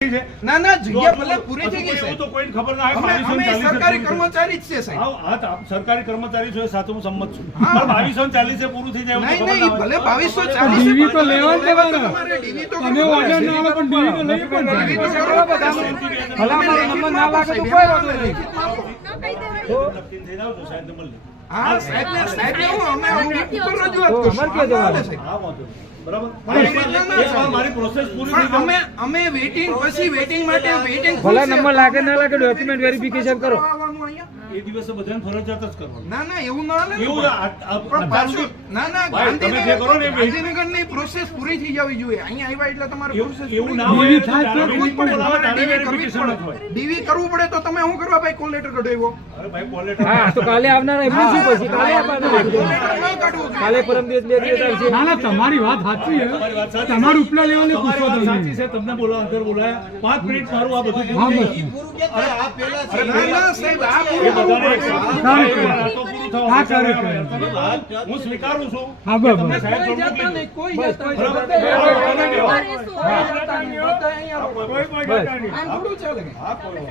ના ના જગ્યા ભલે પૂરી થઈ ગઈ છે તો કોઈ ખબર ના હોય અમે સરકારી કર્મચારી જ છે સાહેબ હા સરકારી કર્મચારી છો સાથે હું સંમત છું પણ 2240 પૂરું થઈ જાય નહીં નહીં ભલે 2240 ડીવી તો લેવા જ દેવાના તમારે ડીવી તો તમે ઓર્ડર ના આવે પણ ડીવી તો લઈ પણ ડીવી તો કરવા બધા ભલામણ નંબર ના લાગે તો કોઈ વાંધો નહીં નક્કી થઈ જાવ તો સાહેબ નંબર લે હા સાહેબ હું અમે ઉપર રજૂઆત કરશું અમાર ક્યાં જવાનું છે હા વાંધો બરાબર મારી પ્રોસેસ પૂરી થઈ પણ અમે વેટિંગ પછી વેટિંગ માટે વેટિંગ ભલા નંબર લાગે ના લાગે ડોક્યુમેન્ટ વેરિફિકેશન કરો એ દિવસે બધાને ફરજિયાત જ કરવાનું ના ના એવું ના હાલે એવું પણ પાછું ના ના તમે જે કરો ને એ ગાંધીનગરની પ્રોસેસ પૂરી થઈ જવી જોઈએ અહીંયા આવ્યા એટલે તમારે પ્રોસેસ એવું ના ડીવી હોય થાય તો કરવું જ પડે તમારે ડીવી કરવી જ વેરિફિકેશન જ પડે હોય ડીવી કરવું પડે તો તમે શું કરવા ભાઈ કોલ લેટર કઢાવ્યો અરે ભાઈ કોલ લેટર હા તો કાલે આવનાર એમને શું પછી કાલે આપવાના કોલ લેટર ન કાઢવું કાલે પરમ દિવસ 2 દિવસ આવશે ના ના તમારી વાત સાચી છે તમારું ઉપલા લેવલે પૂછો તમારી વાત તમે સાચી છે તમને બોલાવા અંદર બોલાયા 5 મિનિટ મારું આ બધું હા પૂરું બસ થઈ ગયું. ના ના સાહેબ આ એ બધાને એક સાથે સારું તો પૂરું થવા હા, દે. સારું. હું સ્વીકારું છું હા બસ તમને બસ સાહેબ જોડે મોકલી દો. કોઈ બરાબર? જતા નહીં કોઈ કોઈ જતા નહીં. થોડું ચાલે હા, કોઈ